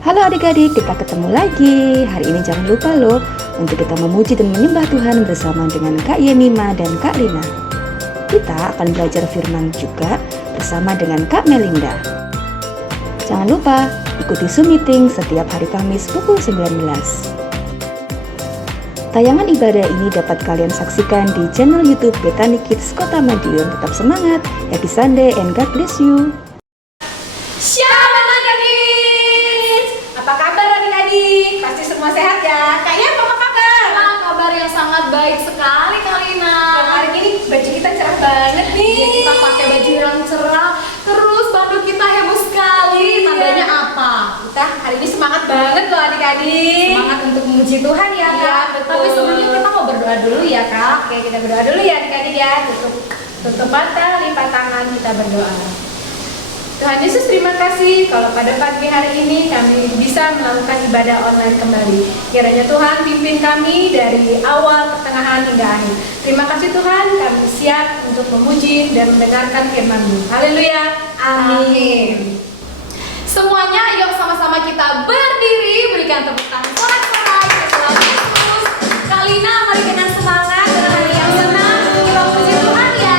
Halo adik-adik, kita ketemu lagi. Hari ini jangan lupa loh untuk kita memuji dan menyembah Tuhan bersama dengan Kak Yemima dan Kak Lina. Kita akan belajar firman juga bersama dengan Kak Melinda. Jangan lupa ikuti Zoom meeting setiap hari Kamis pukul 19. Tayangan ibadah ini dapat kalian saksikan di channel YouTube Bethany Kids Kota Madiun. Tetap semangat, happy Sunday and God bless you. Shalom adik-adik. Apa kabar adik-adik? Pasti semua sehat ya? Kayaknya apa kabar? Kabar yang sangat baik sekali Kalina. Hari ini baju kita cerah banget nih. Iya, kita pakai baju yang cerah, terus bandung kita heboh sekali. Tandanya apa? Kita hari ini semangat banget loh adik-adik. Semangat untuk memuji Tuhan ya Iya, Kak. betul. Tapi sebelumnya kita mau berdoa dulu ya Kak. Oke, kita berdoa dulu ya adik-adik ya. Tutup mata, lipat tangan, kita berdoa. Tuhan Yesus, terima kasih kalau pada pagi hari ini kami bisa melakukan ibadah online kembali. Kiranya Tuhan pimpin kami dari awal, pertengahan hingga akhir. Terima kasih Tuhan, kami siap untuk memuji dan mendengarkan firman-Mu. Haleluya. Amin. Semuanya yuk sama-sama kita berdiri, berikan tepuk tangan sorak-sorai untuk Yesus. Kalina, mari dengan semangat dan hati yang senang kita puji Tuhan ya.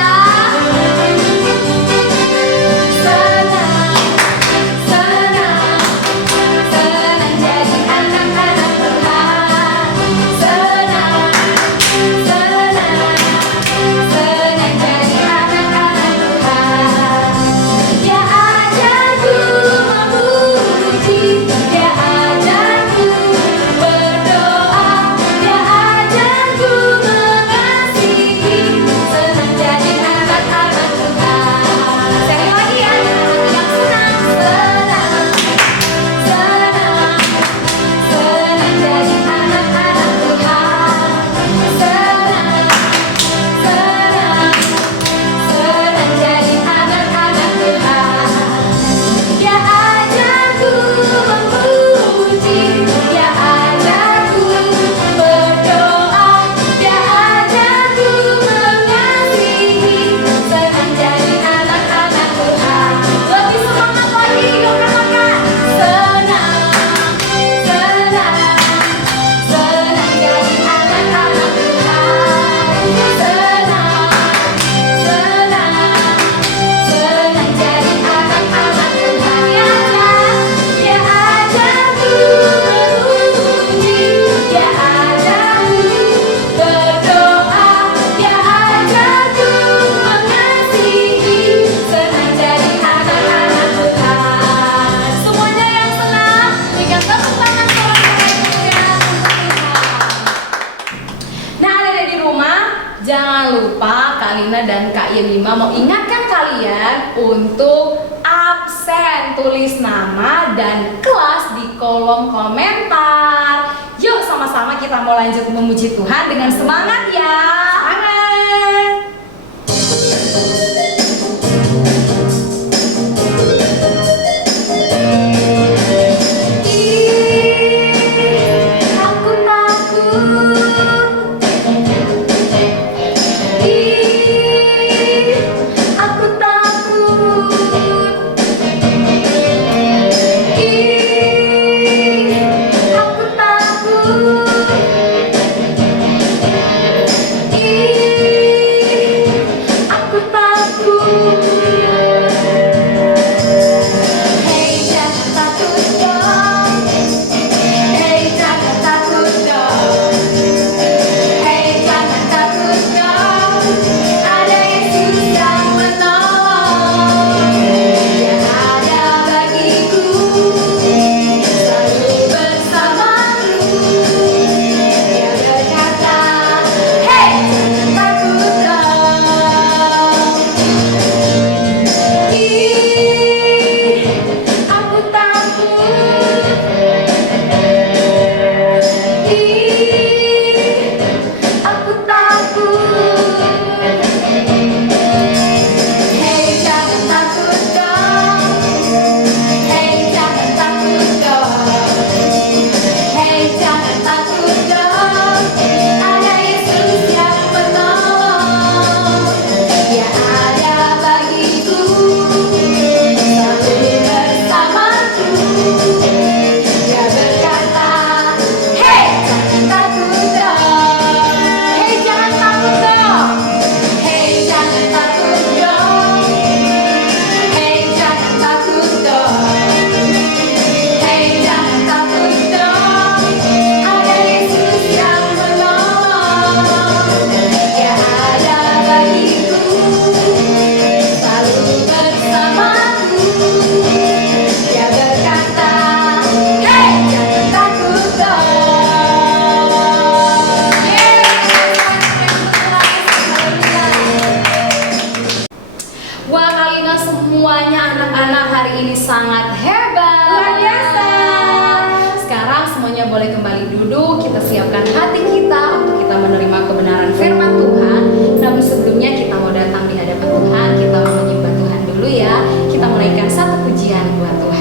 Jangan lupa Kak Lina dan Kak Yemima mau ingatkan kalian untuk absen, tulis nama dan kelas di kolom komentar. Yuk sama-sama kita mau lanjut memuji Tuhan dengan semangat ya. Semangat. boleh kembali duduk, kita siapkan hati kita untuk kita menerima kebenaran firman Tuhan. Namun sebelumnya kita mau datang di hadapan Tuhan, kita mau menyembah Tuhan dulu ya. Kita menaikkan satu pujian buat Tuhan.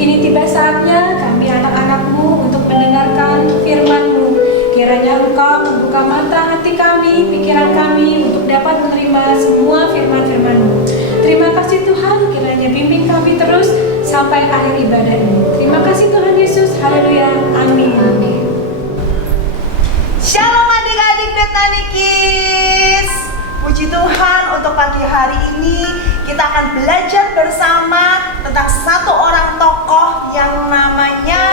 Kini tiba saatnya kami anak-anak-Mu untuk mendengarkan firman-Mu. Kiranya Engkau membuka mata hati kami, pikiran kami untuk dapat menerima semua firman-firman-Mu. Terima kasih Tuhan, kiranya bimbing kami terus sampai akhir ibadah ini. Terima kasih Tuhan Yesus, haleluya, amin. Shalom adik-adik Betani Kids. Puji Tuhan, untuk pagi hari ini kita akan belajar bersama tentang satu orang tokoh yang namanya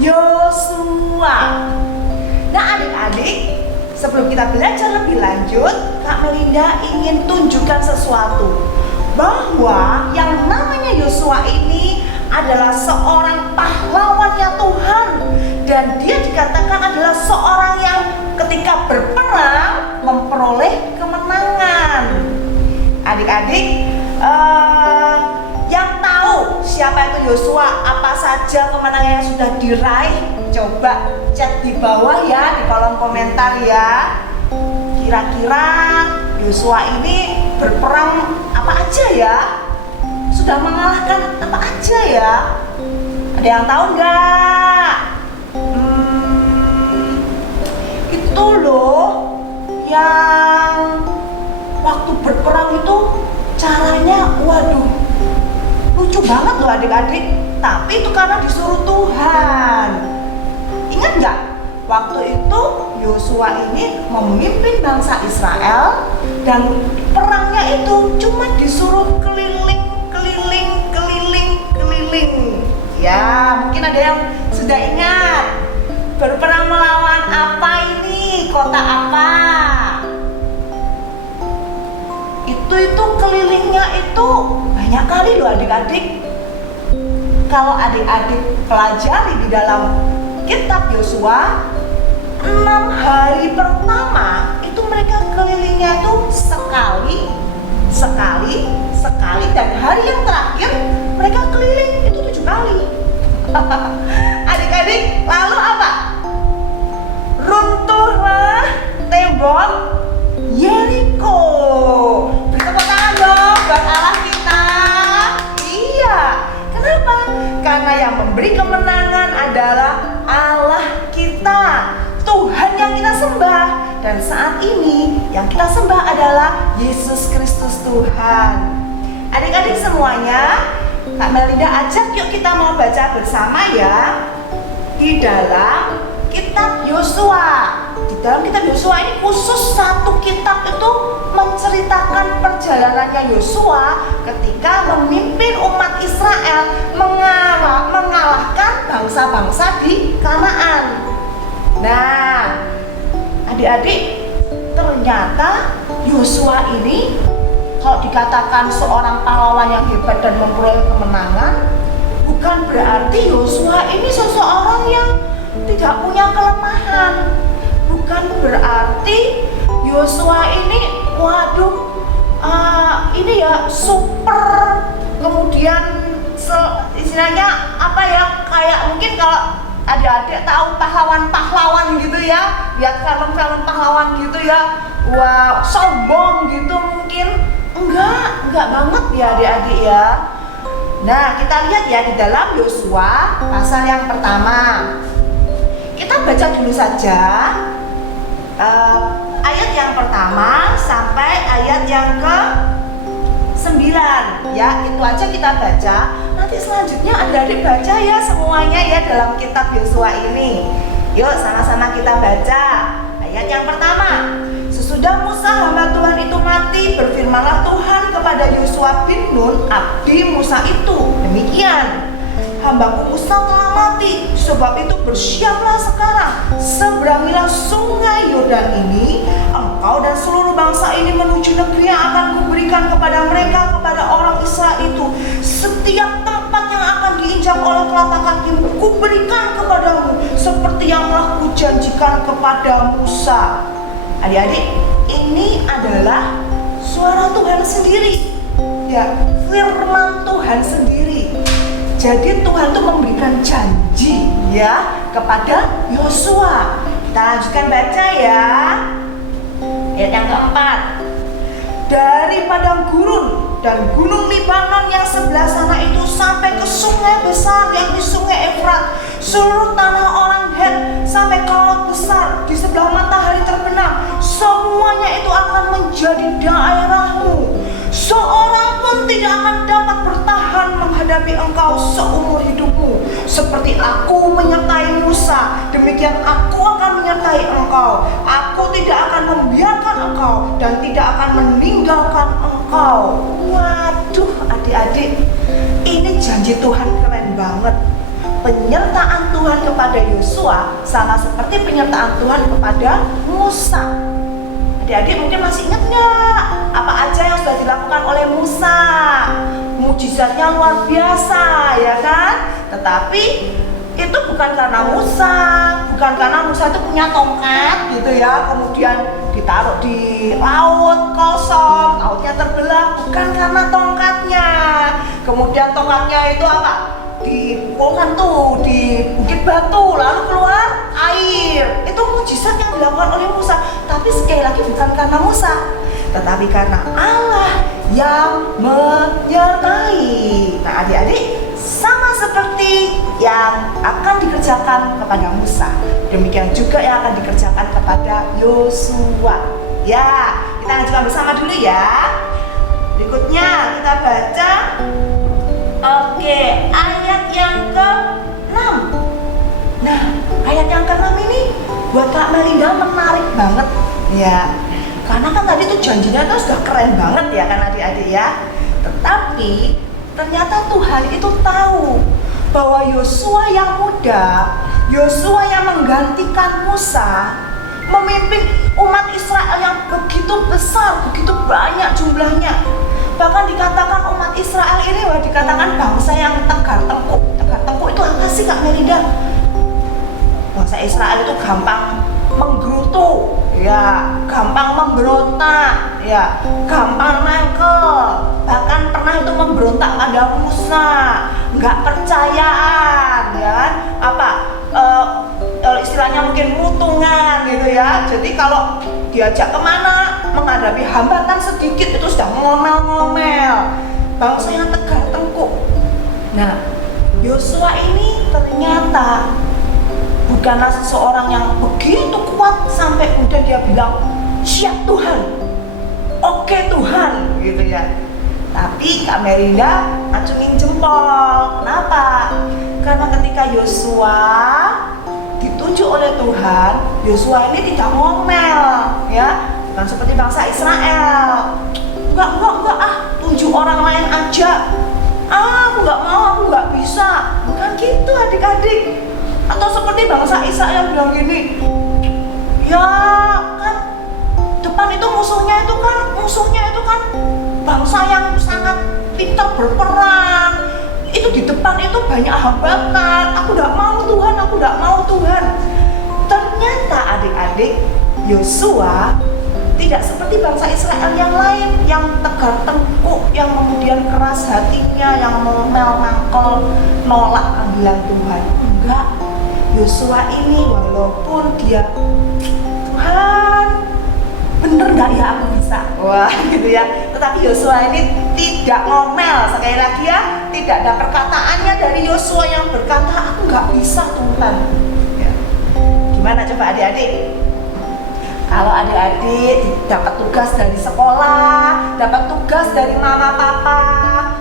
Yosua. Nah adik-adik, sebelum kita belajar lebih lanjut, Kak Melinda ingin tunjukkan sesuatu, bahwa yang namanya Yosua ini adalah seorang pahlawannya Tuhan, dan dia dikatakan adalah seorang yang ketika berperang memperoleh kemenangan. Adik-adik, yang tahu siapa itu Yosua, apa saja kemenangan yang sudah diraih, coba chat di bawah ya, di kolom komentar ya. Kira-kira Yosua ini berperang apa aja ya? Sudah mengalahkan apa aja ya? Ada yang tahu nggak? Itu loh yang waktu berperang itu caranya, waduh, lucu banget loh adik-adik. Tapi itu karena disuruh Tuhan. Ingat nggak? Waktu itu Yosua ini memimpin bangsa Israel, dan perangnya itu cuma disuruh keliling. Ya, mungkin ada yang sudah ingat. Berperang melawan apa ini? Kota apa? Itu kelilingnya itu banyak kali loh adik-adik. Kalau adik-adik pelajari di dalam kitab Yosua, 6 hari pertama itu mereka kelilingnya itu sekali, dan hari yang terakhir mereka keliling itu 7 kali. Adik-adik, lalu apa? Runtuhlah tembok Yeriko. Beri tepuk tangan dong buat Allah kita. Iya, kenapa? Karena yang memberi kemenangan adalah Allah kita, Tuhan yang kita sembah. Dan saat ini yang kita sembah adalah Yesus Kristus Tuhan. Adik-adik semuanya, Kak Melinda ajak yuk kita mau baca bersama ya, di dalam kitab Yosua. Di dalam kitab Yosua ini khusus satu kitab itu menceritakan perjalanannya Yosua ketika memimpin umat Israel mengalahkan bangsa-bangsa di Kanaan. Nah, adik-adik, ternyata Yosua ini kalau dikatakan seorang pahlawan yang hebat dan memperoleh kemenangan, bukan berarti Yosua ini seseorang yang tidak punya kelemahan. Bukan berarti Yosua ini, waduh, ini ya super, kemudian istilahnya apa ya, kayak mungkin kalau adik-adik tahu pahlawan-pahlawan gitu ya, lihat film-film pahlawan gitu ya, wah sombong gitu mungkin. Enggak banget ya adik-adik ya. Nah, kita lihat ya di dalam Yosua pasal yang pertama. Kita baca dulu saja ayat yang pertama sampai ayat yang ke-9 ya, itu aja kita baca. Nanti selanjutnya adik-adik baca ya semuanya ya dalam kitab Yosua ini. Yuk sama-sama kita baca ayat yang pertama. Sesudah Musa hamba Tuhan itu mati, berfirmanlah Tuhan kepada Yosua bin Nun, abdi Musa itu, demikian: hambaku Musa telah mati, sebab itu bersiaplah sekarang, seberangilah sungai Yordan ini, engkau dan seluruh bangsa ini menuju negeri yang akan kuberikan kepada mereka, kepada orang Israel itu. Setiap tempat yang akan diinjak oleh telapak kakimu kuberikan kepadamu, seperti yang telah kujanjikan kepada Musa. Adik-adik, ini adalah suara Tuhan sendiri ya, firman Tuhan sendiri. Jadi Tuhan tuh memberikan janji ya kepada Yosua. Kita lanjutkan baca ya. Ayat yang keempat. Dari padang gurun dan gunung Libanon yang sebelah sana itu sampai ke sungai seluruh tanah orang Het sampai ke laut besar di sebelah matahari terbenam, semuanya itu akan menjadi daerahmu. Seorang pun tidak akan dapat bertahan menghadapi engkau seumur hidupmu. Seperti aku menyertai Musa, demikian aku akan menyertai engkau. Aku tidak akan membiarkan engkau dan tidak akan meninggalkan engkau. Waduh adik-adik, ini janji Tuhan keren banget. Penyertaan Tuhan kepada Yosua sama seperti penyertaan Tuhan kepada Musa. Adik-adik mungkin masih ingat nggak apa aja yang sudah dilakukan oleh Musa? Mujizatnya luar biasa, ya kan? Tetapi itu bukan karena Musa itu punya tongkat gitu ya, kemudian ditaruh di laut kosong, lautnya terbelah, bukan karena tongkatnya. Kemudian tongkatnya itu apa? Dipukulkan tuh di bukit batu lalu keluar air. Itu mujizat yang dilakukan oleh Musa. Tapi sekali lagi bukan karena Musa, tetapi karena Allah yang menyertai. Nah adik-adik, sama seperti yang akan dikerjakan kepada Musa, demikian juga yang akan dikerjakan kepada Yosua. Ya, kita lanjutkan bersama dulu ya. Berikutnya kita baca ayat yang ke-6. Nah, ayat yang ke-6 ini buat Kak Melinda menarik banget ya. Karena kan tadi tuh janjinya tuh sudah keren banget ya kan adik-adik ya. Tetapi ternyata Tuhan itu tahu bahwa Yosua yang muda, Yosua yang menggantikan Musa, memimpin umat Israel yang begitu besar, begitu banyak jumlahnya. Bahkan dikatakan umat Israel ini dikatakan bangsa yang tegar tengkuk. Tegar tengkuk itu apa sih Kak Melinda? Bangsa Israel itu gampang menggerutu, ya, gampang memberontak, ya, gampang nangkel. Bahkan pernah itu memberontak pada Musa, nggak percayaan, ya, istilahnya mungkin mutungan gitu ya. Jadi kalau diajak kemana menghadapi hambatan sedikit itu sudah ngomel-ngomel. Bangsa yang tegar tengkuk. Nah, Yosua ini ternyata bukanlah seseorang yang begitu kuat sampai kemudian dia bilang siap Tuhan, oke Tuhan gitu ya. Tapi Kak Melinda acungin jempol. Kenapa? Karena ketika Yosua ditunjuk oleh Tuhan, Yosua ini tidak ngomel ya, bukan seperti bangsa Israel. Enggak, tunjuk orang lain aja. Aku nggak mau, aku nggak bisa. Bukan gitu adik-adik. Atau seperti bangsa Israel bilang gini, ya kan depan itu musuhnya itu kan bangsa yang sangat pintar berperang. Itu di depan itu banyak hambatan. Aku nggak mau Tuhan. Ternyata adik-adik, Yosua tidak seperti bangsa Israel yang lain yang tegar tengkuk, yang kemudian keras hatinya, yang ngomel ngangkel nolak panggilan Tuhan. Enggak. Yosua ini walaupun dia Tuhan bener gak ya aku bisa, wah gitu ya, tetapi Yosua ini tidak ngomel. Sekali lagi ya, tidak ada perkataannya dari Yosua yang berkata aku gak bisa Tuhan ya. Gimana coba adik-adik? Kalau adik-adik dapat tugas dari sekolah, dapat tugas dari mama papa,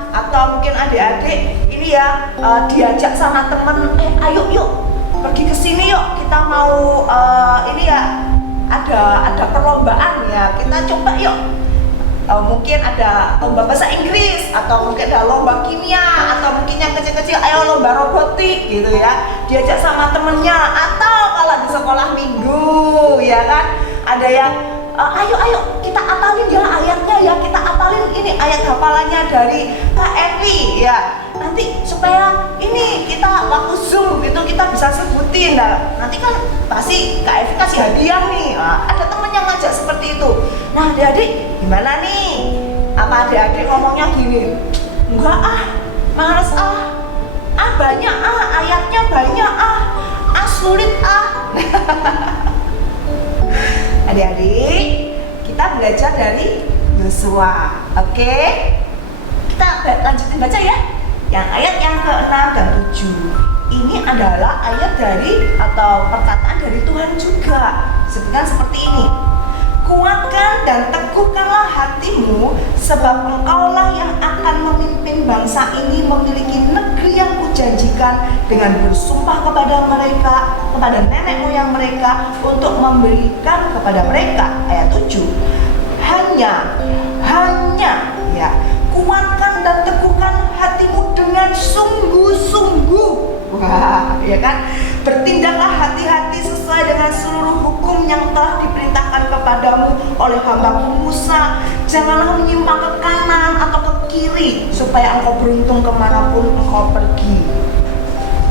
atau mungkin adik-adik ini ya diajak sama temen, ayo yuk pergi ke sini yuk, kita mau ini ya ada perlombaan ya, kita coba yuk. Mungkin ada lomba bahasa Inggris, atau mungkin ada lomba kimia, atau mungkin yang kecil-kecil ayo lomba robotik gitu ya, diajak sama temennya. Atau kalau di sekolah minggu ya kan ada yang ayo kita apalin ya ayatnya ya, kita apalin ini ayat hafalannya dari Kak Evi ya, nanti supaya ini kita waktu Zoom itu kita bisa sebutin. Nah, nanti kan pasti Kak Evi kasih hadiah nih. Ada temen yang ngajak seperti itu. Nah adik-adik gimana nih? Apa adik-adik ngomongnya gini, enggak males banyak ayatnya banyak sulit Adik-adik, kita belajar dari Yosua. Oke? Kita lanjutin baca ya. Yang ayat yang ke-6 dan 7 ini adalah ayat dari atau perkataan dari Tuhan juga. Sebutkan seperti ini. Kuatkan dan teguhkanlah hatimu, sebab engkaulah yang akan memimpin bangsa ini memiliki negeri yang kujanjikan dengan bersumpah kepada mereka, kepada nenek moyang mereka, untuk memberikan kepada mereka. Ayat 7. Hanya ya, kuatkan dan teguhkan hatimu dengan sungguh-sungguh. Wah, ya kan? Bertindaklah hati-hati sesuai dengan seluruh hukum yang telah diperintahkan kepadamu oleh hamba-Mu Musa. Janganlah menyimpang ke kanan atau ke kiri, supaya engkau beruntung kemanapun engkau pergi.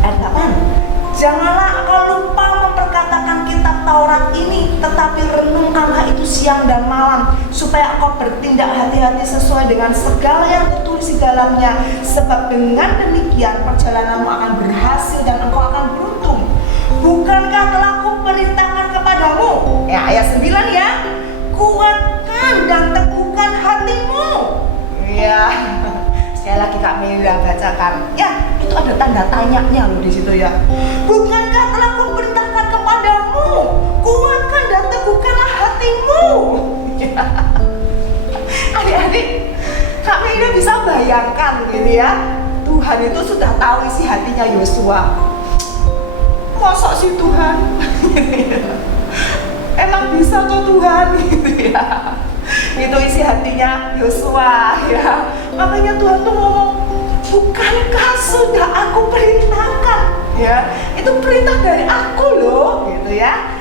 Ayat 8. Janganlah engkau lupa memperkatakan kitab Taurat ini, tetapi renungkanlah itu siang dan malam, supaya engkau bertindak hati-hati sesuai dengan segala yang tertulis di dalamnya. Sebab dengan demikian perjalananmu akan berhasil dan engkau akan beruntung. Bukankah telah kuperintahkan kepadamu? Ya, ayat 9 ya. Kuatkan dan teguhkan hatimu. Ya. Sekali lagi Kak Mira bacakan. Ya, itu ada tanda tanyanya loh di situ ya. Bukankah telah kuperintahkan kepadamu? Kuatkan dan teguhkanlah hatimu. Ya. Adik-adik, Kak Mira bisa bayangkan gitu ya. Tuhan itu sudah tahu isi hatinya Yosua. Masa sih Tuhan? Emang bisa tuh Tuhan gitu ya. Itu isi hatinya Yosua ya. Makanya Tuhan tuh ngomong, bukankah sudah aku perintahkan ya? Itu perintah dari aku loh gitu ya.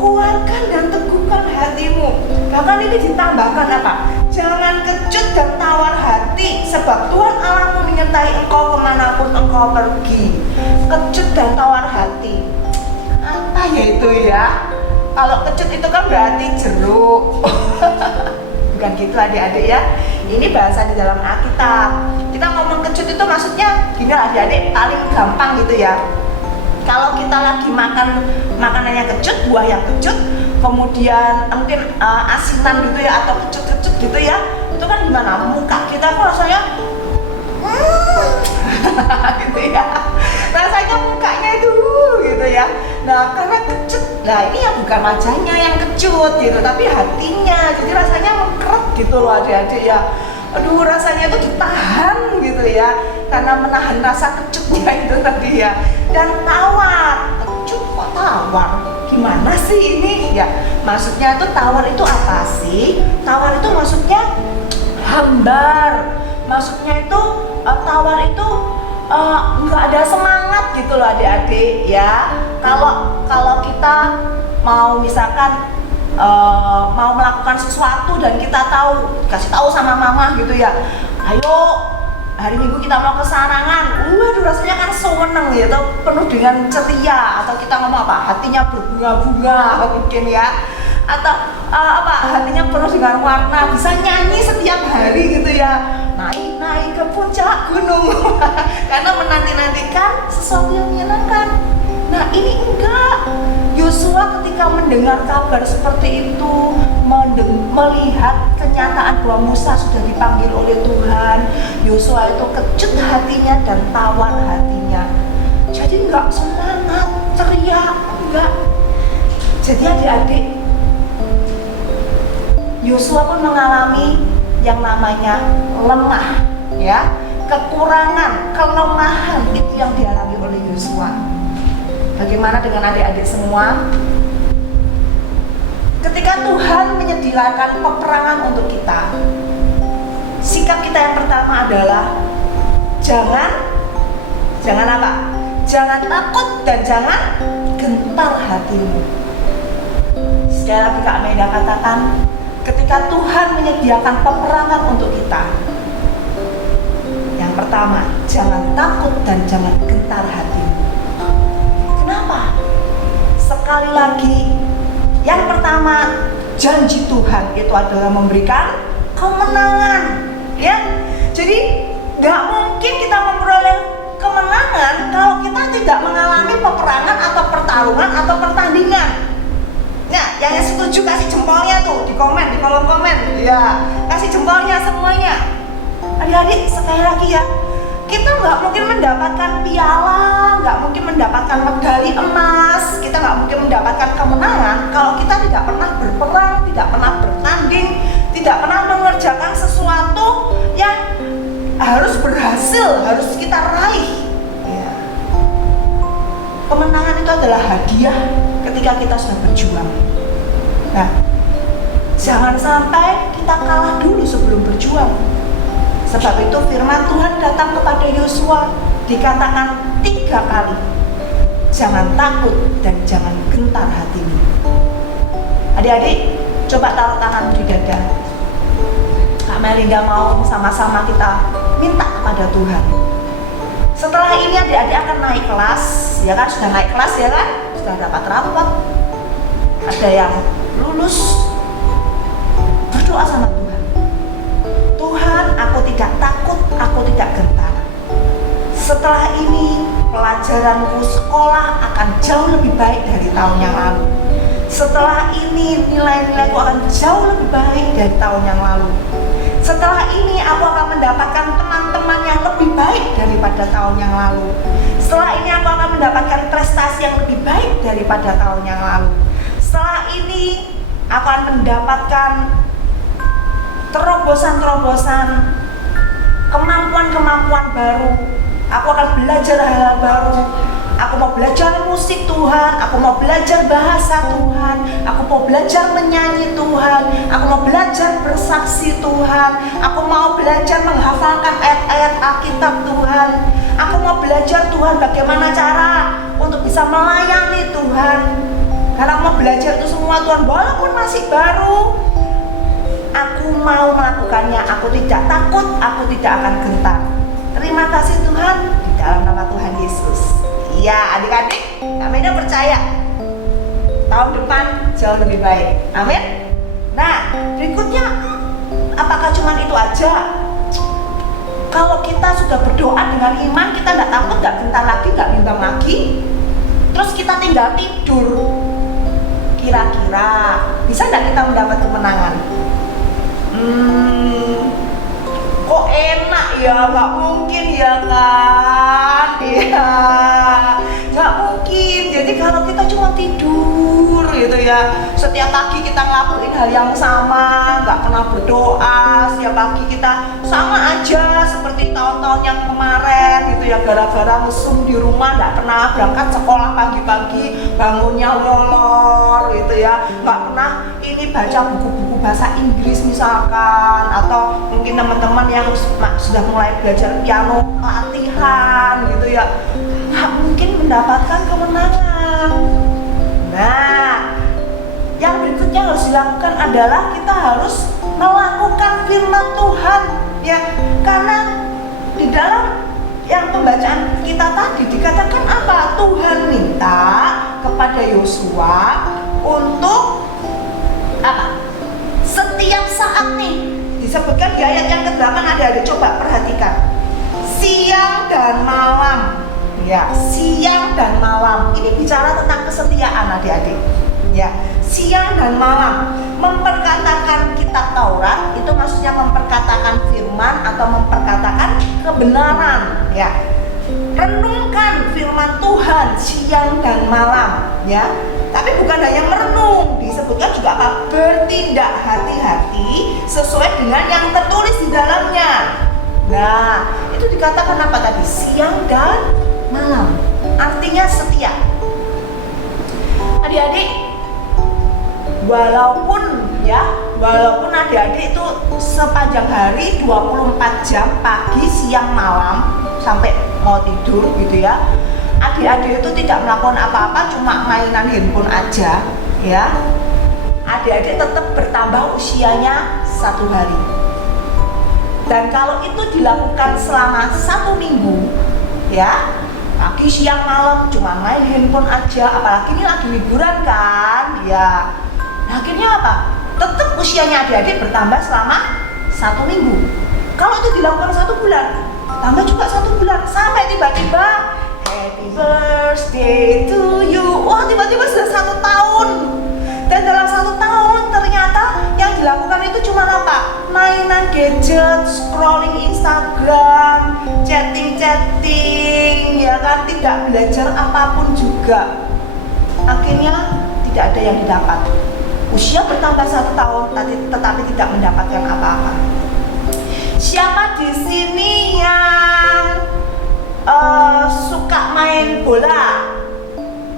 Kuatkan dan teguhkan hatimu. Bahkan ini ditambahkan apa? Jangan kecut dan tawar hati, sebab Tuhan Allahmu menyertai engkau kemanapun engkau pergi. Kecut dan tawar hati, apa ya itu ya? Kalau kecut itu kan berarti jeruk. Bukan gitu adik-adik ya. Ini bahasa di dalam Alkitab. Kita ngomong kecut itu maksudnya gini adik-adik, paling gampang gitu ya. Kalau kita lagi makan makanannya kecut, buah yang kecut, kemudian mungkin asinan gitu ya, atau kecut-kecut gitu ya, itu kan gimana? Muka kita kok rasanya gitu ya. Rasanya mukanya itu gitu ya. Nah, karena kecut. Nah, ini yang bukan wajahnya yang kecut gitu, tapi hatinya. Jadi rasanya mengkeret gitu loh adik-adik ya. Aduh, rasanya itu ditahan gitu ya, karena menahan rasa kecutnya itu tadi ya. Dan tawar, kecut kok tawar? Gimana sih ini? Ya, maksudnya itu tawar itu apa sih? Tawar itu maksudnya hambar. Maksudnya itu tawar itu nggak ada semangat gitu loh adik-adik ya. Kalau kita mau misalkan mau melakukan sesuatu dan kita kasih tahu sama mama gitu ya, ayo hari Minggu kita mau ke Sarangan. Waduh, rasanya kan seneng gitu, penuh dengan ceria. Atau kita ngomong apa? Hatinya berbunga-bunga mungkin ya. Atau hatinya penuh dengan warna, bisa nyanyi setiap hari gitu ya. Naik ke puncak gunung karena menanti-nantikan sesuatu yang menyenangkan. Nah, ini enggak. Yosua ketika mendengar kabar seperti itu, melihat kenyataan bahwa Musa sudah dipanggil oleh Tuhan, Yosua itu kecut hatinya dan tawar hatinya. Jadi enggak semangat, ceria, enggak. Jadi adik-adik, Yosua pun mengalami yang namanya lemah, ya, kekurangan, kelemahan itu yang dialami oleh Yosua. Bagaimana dengan adik-adik semua? Ketika Tuhan menyediakan peperangan untuk kita, sikap kita yang pertama adalah jangan apa? Jangan takut dan jangan gentar hatimu. Sekali lagi Kak Meda katakan, ketika Tuhan menyediakan peperangan untuk kita, yang pertama, jangan takut dan jangan gentar hatimu. Kenapa? Sekali lagi, yang pertama, janji Tuhan itu adalah memberikan kemenangan, ya. Jadi nggak mungkin kita memperoleh kemenangan kalau kita tidak mengalami peperangan atau pertarungan atau pertandingan. Nah, yang setuju kasih jempolnya tuh di kolom komen, ya, kasih jempolnya semuanya. Adik-adik, sekali lagi ya, kita nggak mungkin mendapatkan piala, nggak mungkin mendapatkan medali emas, kita nggak mungkin mendapatkan kemenangan kalau kita tidak pernah berperang, tidak pernah bertanding, tidak pernah mengerjakan sesuatu yang harus berhasil, harus kita raih. Ya. Kemenangan itu adalah hadiah ketika kita sudah berjuang. Nah, jangan sampai kita kalah dulu sebelum berjuang. Sebab itu firman Tuhan datang kepada Yosua, dikatakan 3 kali, jangan takut dan jangan gentar hatimu. Adik-adik, coba taruh tangan di dada. Kak Melinda mau sama-sama kita minta kepada Tuhan. Setelah ini adik-adik akan naik kelas, ya kan? Sudah naik kelas ya kan? Sudah dapat rapot. Ada yang lulus. Berdoa sama Tuhan. Tuhan, aku tidak takut, aku tidak gentar. Setelah ini pelajaranku sekolah akan jauh lebih baik dari tahun yang lalu. Setelah ini nilai-nilaiku akan jauh lebih baik dari tahun yang lalu. Setelah ini aku akan mendapatkan teman-teman yang lebih baik daripada tahun yang lalu. Setelah ini aku akan mendapatkan prestasi yang lebih baik daripada tahun yang lalu. Setelah ini aku akan mendapatkan terobosan-terobosan, kemampuan-kemampuan baru. Aku akan belajar hal-hal baru. Aku mau belajar musik Tuhan, aku mau belajar bahasa Tuhan, aku mau belajar menyanyi Tuhan, aku mau belajar bersaksi Tuhan, aku mau belajar menghafalkan ayat-ayat Alkitab Tuhan, aku mau belajar Tuhan bagaimana cara untuk bisa melayani Tuhan. Karena aku mau belajar itu semua Tuhan, walaupun masih baru, aku mau melakukannya, aku tidak takut, aku tidak akan gentar. Terima kasih Tuhan, di dalam nama Tuhan Yesus. Iya adik-adik, kami percaya tahun depan jauh lebih baik. Amin. Nah, berikutnya, apakah cuma itu aja? Kalau kita sudah berdoa dengan iman, kita nggak takut, nggak gentar lagi, nggak bimbang lagi, terus kita tinggal tidur, kira-kira bisa nggak kita mendapat kemenangan? Kok enak ya? Nggak mungkin ya kan? Iya, nggak mungkin. Jadi kalau kita cuma tidur gitu ya, setiap pagi kita ngelakuin hal yang sama, nggak pernah berdoa, setiap pagi kita sama aja seperti tahun-tahun yang kemarin gitu ya, gara-gara mesum di rumah, nggak pernah berangkat sekolah pagi-pagi, bangunnya molor gitu ya, nggak pernah ini baca buku-buku bahasa Inggris misalkan, atau mungkin teman-teman yang sudah mulai belajar piano latihan gitu ya, nggak mungkin mendapatkan kemenangan. Nah, yang berikutnya harus dilakukan adalah kita harus melakukan firman Tuhan ya, karena di dalam yang pembacaan kita tadi dikatakan apa? Tuhan minta kepada Yosua untuk apa? Setiap saat nih, disebutkan di ayat yang ke-8, adik-adik coba perhatikan, siang dan malam ya, siang dan malam. Ini bicara tentang kesetiaan adik-adik ya, siang dan malam memperkatakan kitab Taurat, itu maksudnya memperkatakan firman atau memperkatakan kebenaran ya. Renungkan firman Tuhan siang dan malam ya. Tapi bukan hanya merenung, disebutkan juga apa? Bertindak hati-hati sesuai dengan yang tertulis di dalamnya. Nah, itu dikatakan apa tadi? Siang dan malam. Artinya setia. Adik-adik, walaupun adik-adik itu sepanjang hari 24 jam pagi, siang, malam sampai mau tidur gitu ya, adik-adik itu tidak melakukan apa-apa, cuma mainan handphone aja ya, adik-adik tetap bertambah usianya 1 hari. Dan kalau itu dilakukan selama 1 minggu ya, pagi siang malam cuma main handphone aja, apalagi ini lagi liburan kan ya, nah, akhirnya apa? Tetap usianya adik-adik bertambah selama 1 minggu. Kalau itu dilakukan 1 bulan, tambah juga 1 bulan, sampai tiba-tiba happy birthday to you. Wah, tiba-tiba sudah 1 tahun. Dan dalam 1 tahun ternyata yang dilakukan itu cuma apa? Mainan mainan gadget, scrolling Instagram, chatting, ya kan, tidak belajar apapun juga. Akhirnya tidak ada yang didapat. Usia bertambah 1 tahun, tetapi tidak mendapatkan apa-apa. Siapa di sini yang suka main bola?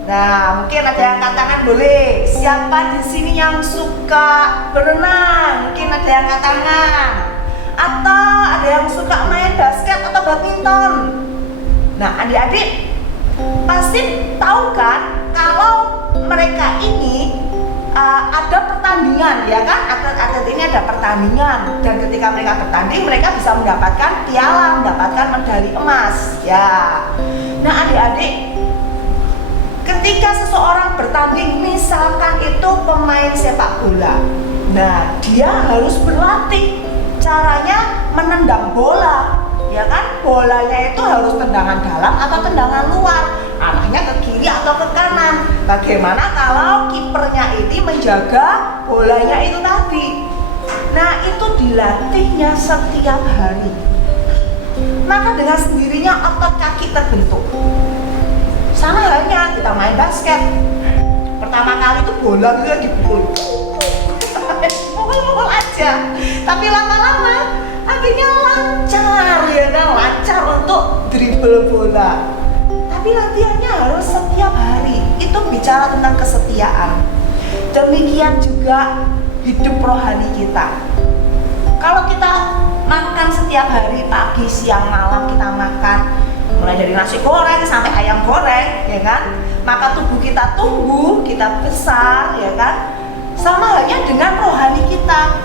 Nah, mungkin ada yang angkat tangan, boleh. Siapa di sini yang suka berenang? Mungkin ada yang angkat tangan. Atau ada yang suka main basket atau badminton? Nah, adik-adik pasti tahu kan kalau mereka ini ada pertandingan, ya kan? Atlet-atlet ini ada pertandingan, dan ketika mereka bertanding mereka bisa mendapatkan piala, mendapatkan medali emas, ya. Nah, adik-adik, ketika seseorang bertanding, misalkan itu pemain sepak bola, nah dia harus berlatih caranya menendang bola, ya kan? Bolanya itu harus tendangan dalam atau tendangan luar, arahnya ke kiri atau ke kanan. Bagaimana kalau kipernya ini menjaga bolanya itu tadi? Nah, itu dilatihnya setiap hari. Maka dengan sendirinya otot kaki terbentuk. Sama halnya kita main basket. Pertama kali itu bola itu dipukul, mukul aja. Tapi lama-lama akhirnya lancar, ya kan? Lancar untuk dribble bola. Tapi latihannya harus setiap hari. Itu bicara tentang kesetiaan. Demikian juga hidup rohani kita. Kalau kita makan setiap hari, pagi, siang, malam kita makan, mulai dari nasi goreng sampai ayam goreng, ya kan? Maka tubuh kita tumbuh, kita besar, ya kan? Sama halnya dengan rohani kita.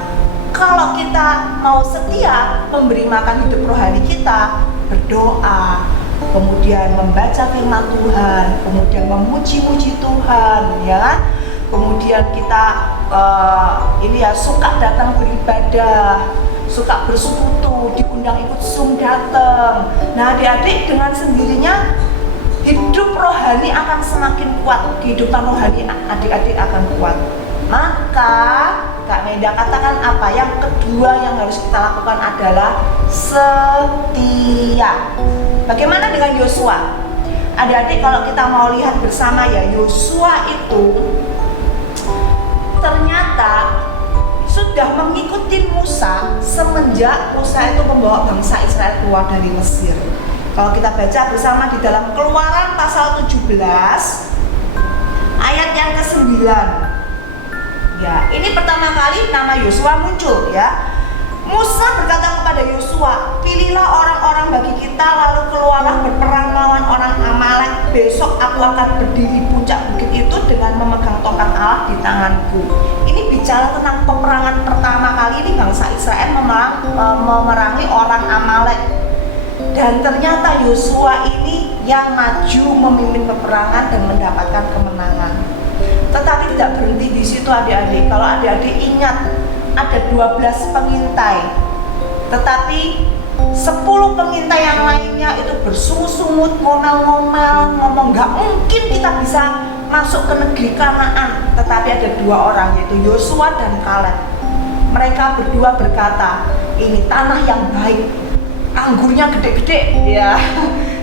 Kalau kita mau setia memberi makan hidup rohani kita, berdoa, kemudian membaca firman Tuhan, kemudian memuji-muji Tuhan, ya kan? Kemudian kita suka datang beribadah, suka bersekutu, diundang ikut Zoom datang. Nah, adik-adik, dengan sendirinya hidup rohani akan semakin kuat, kehidupan rohani adik-adik akan kuat. Maka Kak Meda katakan apa? Yang kedua yang harus kita lakukan adalah setia. Bagaimana dengan Yosua? Adik-adik, kalau kita mau lihat bersama ya, Yosua itu ternyata sudah mengikuti Musa semenjak Musa itu membawa bangsa Israel keluar dari Mesir. Kalau kita baca bersama di dalam Keluaran pasal 17 ayat yang ke-9. Ya, ini pertama kali nama Yosua muncul, ya. Musa berkata kepada Yosua, "Pilihlah orang-orang bagi kita, lalu keluarlah berperang melawan orang Amalek. Besok aku akan berdiri puncak bukit itu dengan memegang tongkat Allah di tanganku." Ini bicara tentang peperangan pertama kali ini bangsa Israel memerangi orang Amalek. Dan ternyata Yosua ini yang maju memimpin peperangan dan mendapatkan kemenangan. Tetapi tidak berhenti di situ, adik-adik. Kalau adik-adik ingat, ada 12 pengintai, tetapi 10 pengintai yang lainnya itu bersungut-sungut, ngomel-ngomel, ngomong gak mungkin kita bisa masuk ke negeri Kanaan. Tetapi ada 2 orang, yaitu Yosua dan Kaleb. Mereka berdua berkata, ini tanah yang baik, anggurnya gede-gede, ya.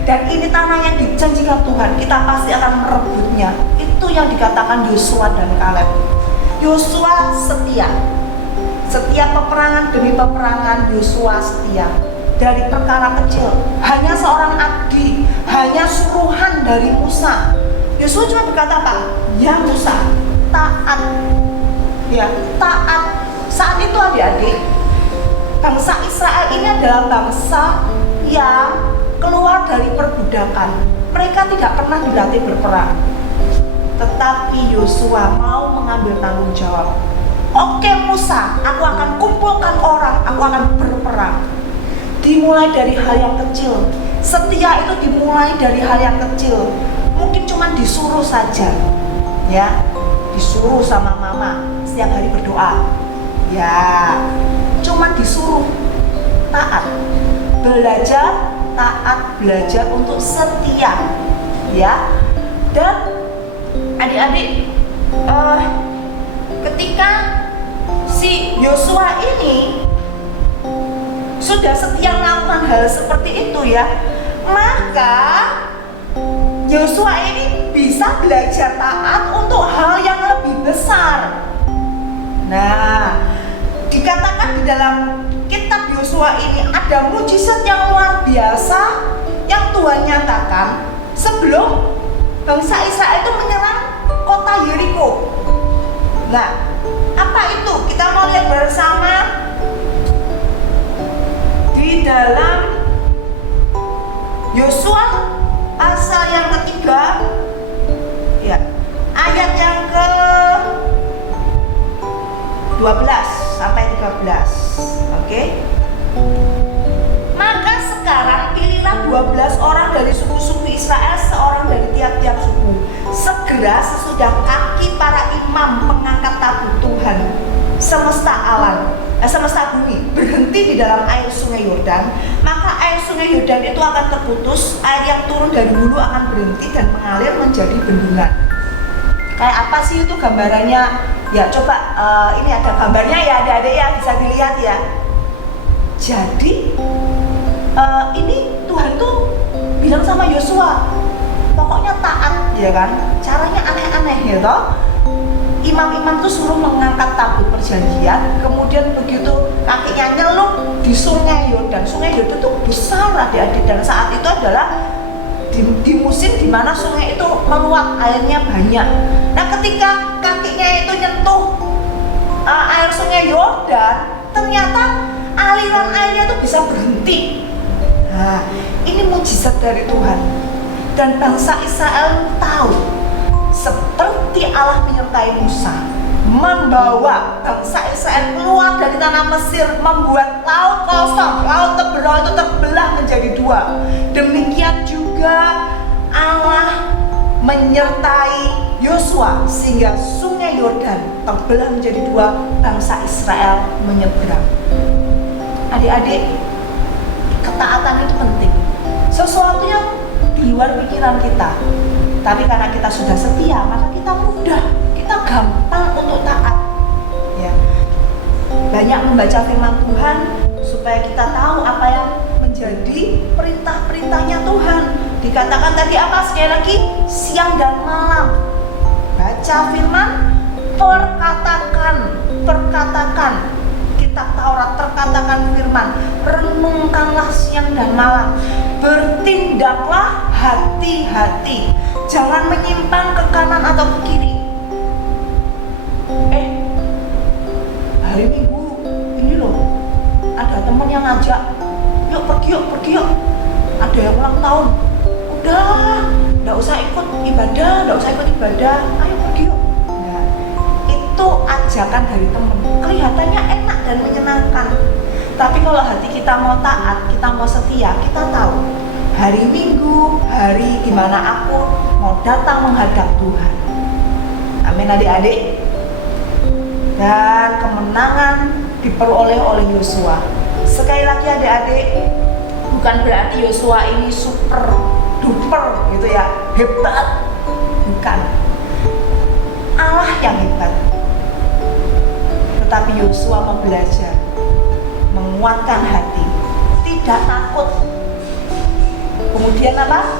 Dan ini tanah yang dijanjikan Tuhan, kita pasti akan merebutnya. Itu yang dikatakan Yosua dan Kaleb. Yosua setia. Setiap peperangan demi peperangan Yosua setia. Dari perkara kecil, hanya seorang abdi, hanya suruhan dari Musa. Yosua cuma berkata apa? Ya Musa, taat. Ya, taat. Saat itu adik-adik, bangsa Israel ini adalah bangsa yang keluar dari perbudakan. Mereka tidak pernah dilatih berperang. Tetapi Yosua mau mengambil tanggung jawab. Oke Musa, aku akan kumpulkan orang, aku akan berperang. Dimulai dari hal yang kecil. Setia itu dimulai dari hal yang kecil. Mungkin cuma disuruh saja, ya, disuruh sama mama setiap hari berdoa, ya, cuma disuruh. Taat, belajar taat, belajar untuk setia, ya. Dan adik-adik, ketika si Yosua ini sudah setia melakukan hal seperti itu ya, maka Yosua ini bisa belajar taat untuk hal yang lebih besar. Nah, dikatakan di dalam kitab Yosua ini ada mujizat yang luar biasa yang Tuhan nyatakan sebelum bangsa Israel itu menyerang kota Yeriko. Nah, apa itu? Kita mau lihat bersama di dalam Yosua pasal yang ketiga, ya, ayat yang ke 12 sampai 13. Oke. Maka sekarang pilihlah 12 orang dari suku-suku Israel, seorang dari tiap-tiap suku. Segera sesudah kaki para imam mengangkat tabut Tuhan semesta bumi berhenti di dalam air sungai Yordan, maka air sungai Yordan itu akan terputus, air yang turun dari hulu akan berhenti dan mengalir menjadi bendungan. Kayak apa sih itu gambarannya? Ya coba ini ada gambarnya ya adik-adik ya, bisa dilihat ya. Jadi ini Tuhan tuh bilang sama Yosua, pokoknya taat ya kan, caranya aneh-aneh ya toh. Imam-imam tuh suruh mengangkat tabut perjanjian, kemudian begitu kakinya nyelup di sungai Yordan. Sungai Yordan itu besar adik-adik, dan saat itu adalah di musim dimana sungai itu meluap, airnya banyak. Nah ketika kakinya itu nyentuh air sungai Yordan, ternyata aliran airnya itu bisa berhenti. Nah ini mujizat dari Tuhan, dan bangsa Israel tahu seperti Allah menyertai Musa membawa bangsa Israel keluar dari tanah Mesir, membuat laut kosong, laut Teberau itu terbelah menjadi dua. Demikian juga Allah menyertai Yosua sehingga sungai Yordan terbelah menjadi dua, bangsa Israel menyeberang. Adik-adik, ketaatan itu penting, sesuatu yang di luar pikiran kita. Tapi karena kita sudah setia, maka kita mudah, kita gampang untuk taat. Ya. Banyak membaca firman Tuhan supaya kita tahu apa yang menjadi perintah-perintahnya Tuhan. Dikatakan tadi apa? Sekali lagi, siang dan malam. Baca firman, perkatakan. Kitab Taurat, perkatakan firman, renungkanlah siang dan malam. Bertindaklah hati-hati, jangan menyimpang ke kanan atau ke kiri. Hari Minggu ini loh, ada teman yang ngajak, yuk pergi yuk. Ada yang ulang tahun, nggak usah ikut ibadah, ayo pergi yuk. Nah, itu ajakan dari teman, kelihatannya enak dan menyenangkan. Tapi kalau hati kita mau taat, kita mau setia, kita tahu hari Minggu, hari dimana aku mau datang menghadap Tuhan. Amin adik-adik. Dan kemenangan diperoleh oleh Yosua. Sekali lagi adik-adik, bukan berarti Yosua ini super duper gitu ya, hebat. Bukan. Allah yang hebat. Tetapi Yosua mau belajar, menguatkan hati, tidak takut. Kemudian apa?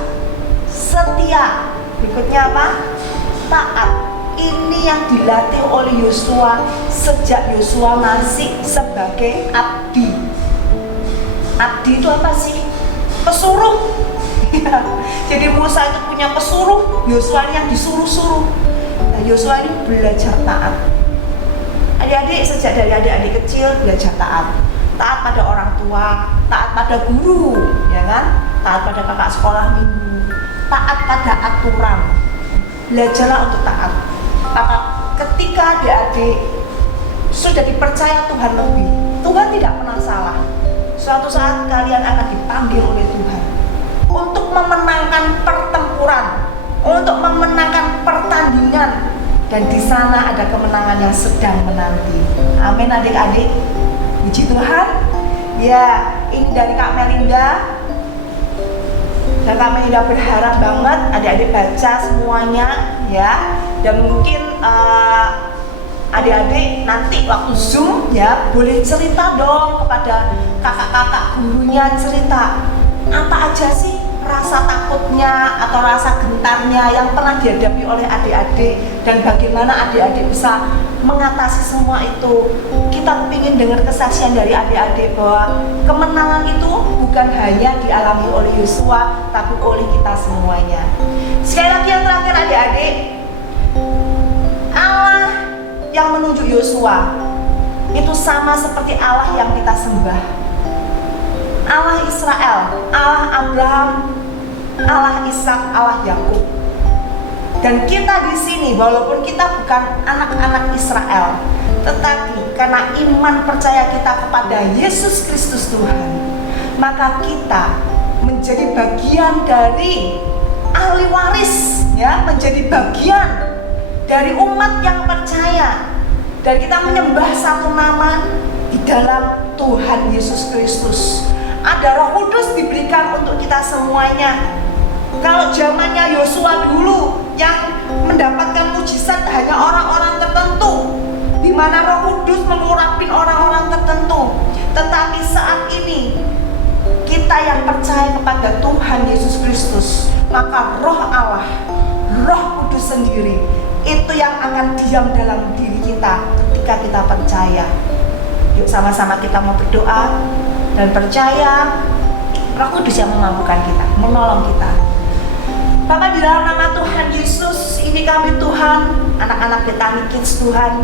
Setia. Berikutnya apa? Taat. Ini yang dilatih oleh Yosua sejak Yosua masih sebagai abdi. Abdi itu apa sih? Pesuruh. Jadi Musa itu punya pesuruh, Yosua yang disuruh-suruh. Nah, Yosua ini belajar taat. Adik-adik sejak dari adik-adik kecil belajar taat. Taat pada orang tua, taat pada guru, ya kan? Taat pada kakak sekolah minggu, taat pada aturan. Belajarlah untuk taat. Maka ketika adik-adik sudah dipercaya Tuhan lebih, Tuhan tidak pernah salah. Suatu saat kalian akan dipanggil oleh Tuhan untuk memenangkan pertempuran, untuk memenangkan pertandingan, dan di sana ada kemenangan yang sedang menanti. Amin adik-adik. Puji Tuhan. Ya, ini dari Kak Melinda. Dan Kak Melinda berharap banget adik-adik baca semuanya ya. Dan mungkin Adik-adik nanti waktu Zoom ya boleh cerita dong kepada kakak-kakak gurunya, cerita apa aja sih rasa takutnya atau rasa gentarnya yang pernah dihadapi oleh adik-adik, dan bagaimana adik-adik bisa mengatasi semua itu. Kita ingin dengar kesaksian dari adik-adik bahwa kemenangan itu bukan hanya dialami oleh Yosua, tapi oleh kita semuanya. Sekali lagi yang terakhir adik-adik, Allah yang menunjuk Yosua itu sama seperti Allah yang kita sembah. Allah Israel, Allah Abraham, Allah Ishak, Allah Yakub. Dan kita di sini walaupun kita bukan anak-anak Israel, tetapi karena iman percaya kita kepada Yesus Kristus Tuhan, maka kita menjadi bagian dari ahli waris, ya, menjadi bagian dari umat yang percaya, dan kita menyembah satu nama di dalam Tuhan Yesus Kristus. Ada Roh Kudus diberikan untuk kita semuanya. Kalau zamannya Yosua dulu yang mendapatkan mujizat hanya orang-orang tertentu, di mana Roh Kudus mengurapi orang-orang tertentu. Tetapi saat ini kita yang percaya kepada Tuhan Yesus Kristus, maka Roh Allah, Roh Kudus sendiri itu yang akan diam dalam diri kita ketika kita percaya. Yuk sama-sama kita mau berdoa dan percaya Roh Kudus yang memampukan kita, menolong kita. Bapa, di dalam nama Tuhan Yesus, ini kami Tuhan, anak-anak Betani Kids Tuhan.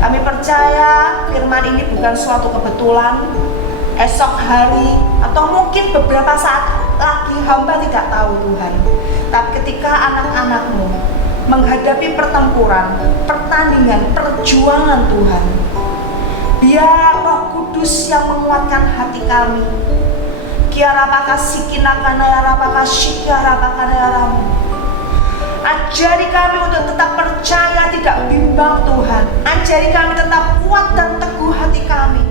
Kami percaya firman ini bukan suatu kebetulan, esok hari atau mungkin beberapa saat lagi hamba tidak tahu Tuhan. Tapi ketika anak-anak-Mu menghadapi pertempuran, pertandingan, perjuangan Tuhan, biar Roh Kudus yang menguatkan hati kami. Ajari kami untuk tetap percaya, tidak bimbang Tuhan. Ajari kami tetap kuat dan teguh hati kami,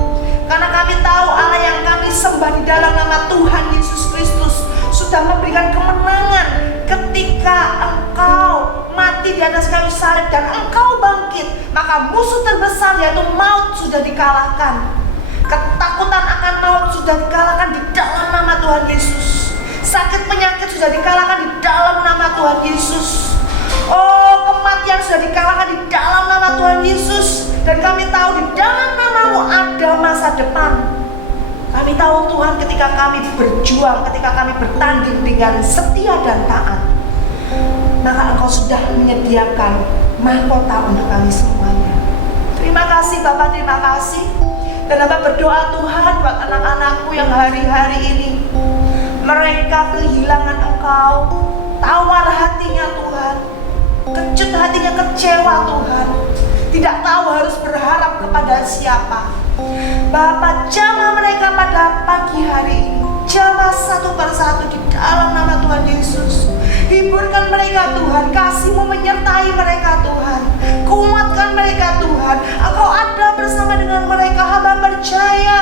karena kami tahu Allah yang kami sembah di dalam nama Tuhan Yesus Kristus sudah memberikan kemenangan ketika Engkau mati di atas kayu salib dan Engkau bangkit. Maka musuh terbesar yaitu maut sudah dikalahkan. Ketakutan akan maut sudah dikalahkan di dalam nama Tuhan Yesus. Sakit penyakit sudah dikalahkan di dalam nama Tuhan Yesus. Oh, kematian sudah dikalahkan di dalam nama Tuhan Yesus. Dan kami tahu di dalam nama-Mu ada masa depan. Kami tahu Tuhan, ketika kami berjuang, ketika kami bertanding dengan setia dan taat, maka Engkau sudah menyediakan mahkota untuk kami semuanya. Terima kasih Bapak, terima kasih. Dan Bapak berdoa Tuhan buat anak-anakku yang hari-hari ini mereka kehilangan Engkau, tawar hatinya Tuhan, kecut hatinya, kecewa Tuhan, tidak tahu harus berharap kepada siapa. Bapak, jamah mereka pada pagi hari ini, jamah satu persatu di dalam nama Tuhan Yesus. Hiburkan mereka Tuhan, kasih-Mu menyertai mereka Tuhan, kuatkan mereka Tuhan. Engkau ada bersama dengan mereka, hamba percaya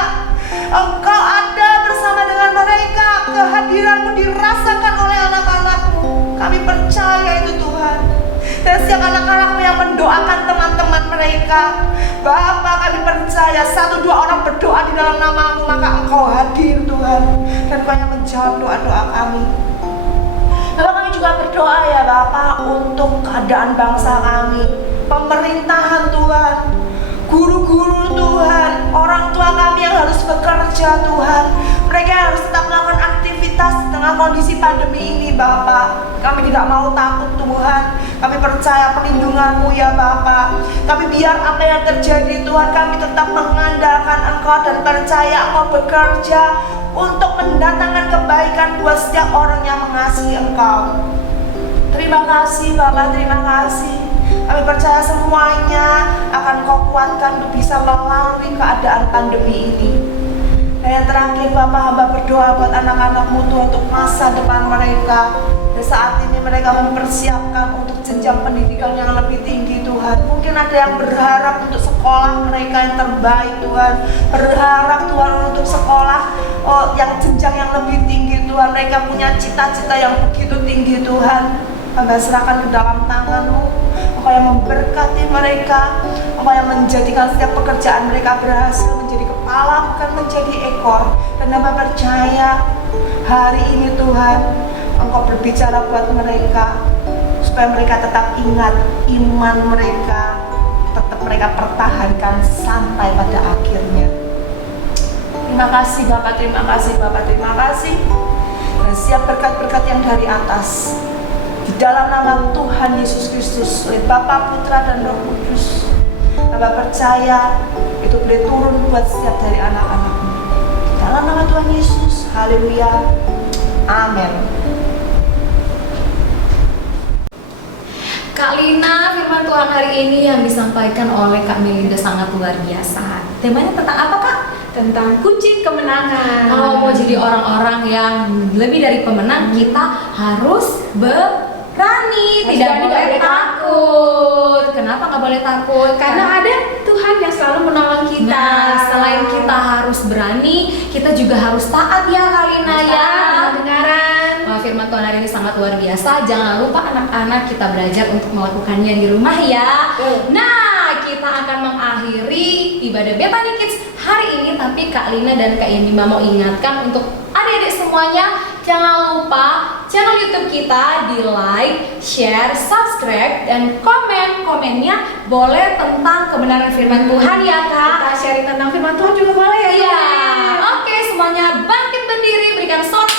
Engkau ada bersama dengan mereka. Kehadiran-Mu dirasakan oleh anak-anak-Mu, kami percaya itu Tuhan. Dan setiap anak-anak-Mu yang mendoakan teman-teman mereka, Bapak, kami percaya 1-2 orang berdoa di dalam nama-Mu, maka Engkau hadir Tuhan, dan Engkau yang menjawab doa-doa kami. Bapak, kami juga berdoa ya Bapak untuk keadaan bangsa kami, pemerintahan Tuhan, guru-guru Tuhan, orang tua kami yang harus bekerja Tuhan. Mereka harus tetap melakukan aktivitas di tengah kondisi pandemi ini Bapak. Kami tidak mau takut Tuhan, kami percaya perlindungan-Mu ya Bapak. Kami biar apa yang terjadi Tuhan, kami tetap mengandalkan Engkau dan percaya Engkau bekerja untuk mendatangkan kebaikan buat setiap orang yang mengasihi Engkau. Terima kasih Bapak, terima kasih. Kami percaya semuanya akan Kau kuatkan untuk bisa melalui keadaan pandemi ini. Dan yang terakhir Bapak, hamba berdoa buat anak-anak-Mu Tuhan, untuk masa depan mereka. Dan saat ini mereka mempersiapkan untuk jenjang pendidikan yang lebih tinggi Tuhan. Mungkin ada yang berharap untuk sekolah mereka yang terbaik Tuhan, berharap Tuhan untuk sekolah yang jenjang yang lebih tinggi Tuhan. Mereka punya cita-cita yang begitu tinggi Tuhan. Hamba serahkan ke dalam tangan-Mu. Engkau yang memberkati mereka, Engkau yang menjadikan setiap pekerjaan mereka berhasil menjadi kepala bukan menjadi ekor. Dan hamba percaya hari ini Tuhan Engkau berbicara buat mereka supaya mereka tetap ingat iman mereka, tetap mereka pertahankan sampai pada akhirnya. Terima kasih Bapak, terima kasih Bapak, terima kasih. Dan siap berkat-berkat yang dari atas di dalam nama Tuhan Yesus Kristus oleh Bapa, Putra dan Roh Kudus. Hamba percaya itu boleh turun buat setiap dari anak-anakmu. Dalam nama Tuhan Yesus, haleluya, amin. Kak Lina, firman Tuhan hari ini yang disampaikan oleh Kak Melinda sangat luar biasa. Temanya tentang apa, Kak? Tentang kunci kemenangan. Kalau mau jadi orang-orang yang lebih dari pemenang, kita harus berani, tidak boleh takut. Kenapa nggak boleh takut? Karena ada Tuhan yang selalu menolong kita. Nah, selain kita harus berani, kita juga harus taat ya, Kak Lina ya. Kebenaran. Wah, firman Tuhan hari ini sangat luar biasa. Jangan lupa anak-anak kita belajar untuk melakukannya di rumah ya. Nah, kita akan mengakhiri ibadah Bethany Kids hari ini, tapi Kak Lina dan Kak Yenima mau ingatkan untuk adik-adik semuanya, jangan lupa channel YouTube kita di like, share, subscribe, dan komennya boleh tentang kebenaran firman Tuhan ya, Kak. Kita sharing tentang firman Tuhan juga boleh ya. Iya. Oke, semuanya bangkit berdiri, berikan sorak